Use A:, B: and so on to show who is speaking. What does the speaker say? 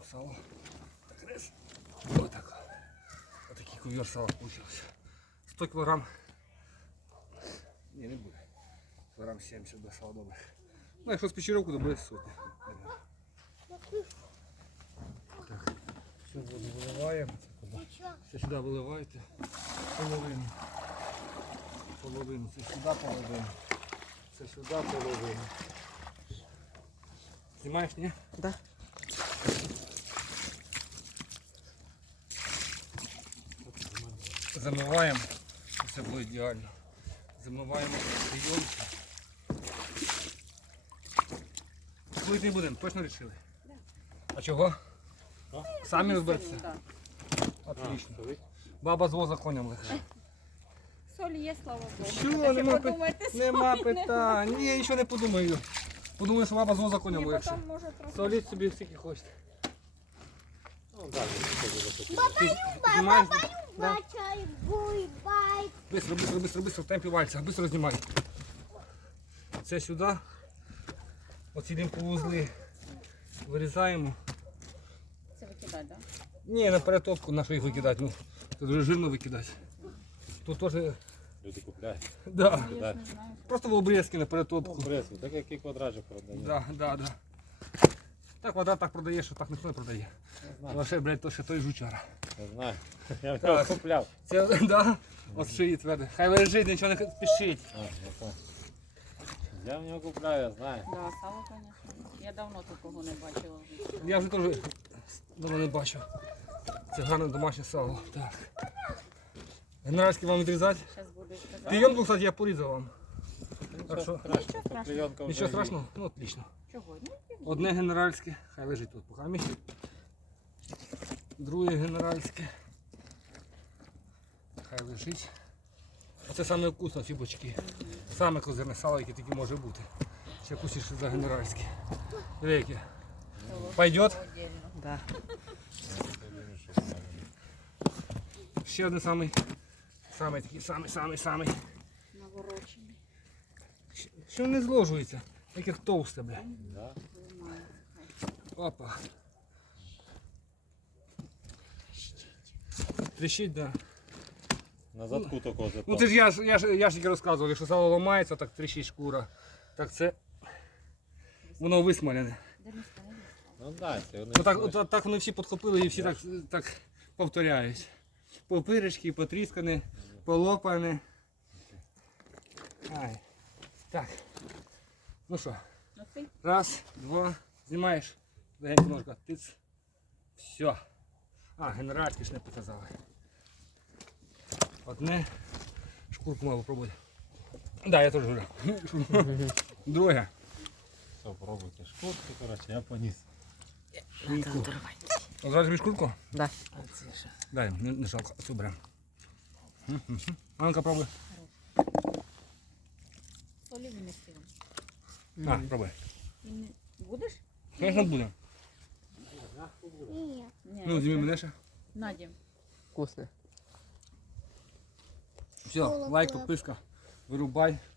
A: сало. Так, раз. Отак. Отакий кув'яр сала получився. 100 кг. Ні, не буде. Кілограм 70 до сала добре. Ну, якщо з печеровку, то буде сотня. Так, все воду виливаємо. Це сюди виливаєте. Половину. Половину. Це сюди половину. Це сюди половину. Знімаєш, ні?
B: Да.
A: Замиваємо. Це було ідеально. Замиваємо прийомки. Плити не будемо, точно вирішили?
C: Да.
A: А чого? Самі розбереться?
C: Да.
A: Отлично. Баба з воза коням легше.
C: Соль є, слава Богу.
A: Що,
C: Так,
A: нема,
C: подумайте, солі
A: нема
C: не-
A: питань. Ні, я нічого не подумаю. Подумаю, що баба з воза коням
C: Ні,
A: легше.
C: потім може трохи.
A: Соліть собі скільки хочете.
D: Ну, так,
A: Ти знімаєш? Да.
E: Бачай, буй-бай.
A: Быстро, быстро, быстро, быстро, в темпі вальса. Быстро знімай. Це сюди. Оці лімфовузли вирізаємо.
C: Це викидати, так?
A: Ні, на перетопку нашу їх викидати. Ну, це дуже жирно викидати. Тут теж,
D: люди купляють.
A: да.
C: Я ж не знаю.
A: Просто в обрізки на
D: Ну,
A: перетопку.
D: пресу, так який квадратик продає.
A: Да, да, да. Так квадрат так продає, що так ніхто не продає.
D: Не знаю,
A: Лише, блядь, то ще той жучара.
D: не знаю. Я
A: Так.
D: його купляв.
A: Це, да, от шиї тверде. Хай лежить, нічого не спішить.
D: Я в нього купляю, я знаю.
C: Да, сало, звісно. Я давно такого не бачила.
A: Я вже теж давно не бачив. Це гарне домашнє сало. Так. Генеральський вам відрізати.
C: Зараз буде сказати.
A: Клейонку, кстати, я порізав вам. Так що,
D: Нічого страшного,
C: Нічого страшного.
D: клейонка вже
A: нічого
D: є.
A: страшного? Ну, отлично.
C: Чого? Ну,
A: Одне генеральське, хай лежить тут по хамі. Друге генеральське. Хай лежить. Оце саме вкусно, ці бочки. Саме козирне сало, яке тільки може бути. Ще вкусніше за генеральське. Диви, яке. Пойдет?
C: отдельно.
B: Да.
A: Ще один самий. Самий такий, самий.
C: Наворочений.
A: Що не зложується? Яке товсте, бля.
D: Да.
C: Немає.
A: Опа. Трещить, да.
D: На задку такого зато.
A: Ну це ж я ж тільки розказував, якщо сало ламається, так тріщить шкура. Так це воно висмалене.
C: Де місце не є?
D: Ну да, це вони.
A: Ну, так вони всі підхопили і всі так повторяють. Попиришки, потріскане, полопане. Ай. Так. Ну що,
C: Ну, ти?
A: раз, два, знімаєш. Легенько ножка. Тиц. Все. А, генеральські ж не показали. Одне. Шкурку мало пробувати. Да, я теж говорю. Друге.
D: Все, пробуйте шкурки, коротше, я поніс.
A: Шкурку. Одразу тобі шкурку?
B: Да.
A: Дай, не жалко, цю беремо. А ну-ка пробуй.
C: Солі він не сила.
A: А, пробуй.
C: І не... Будеш?
A: Звісно буде.
E: Ні.
C: Ні.
A: Ну, зніми мене ще.
C: Надім.
B: Вкусно.
A: Все, лайк, підписка. Вирубай.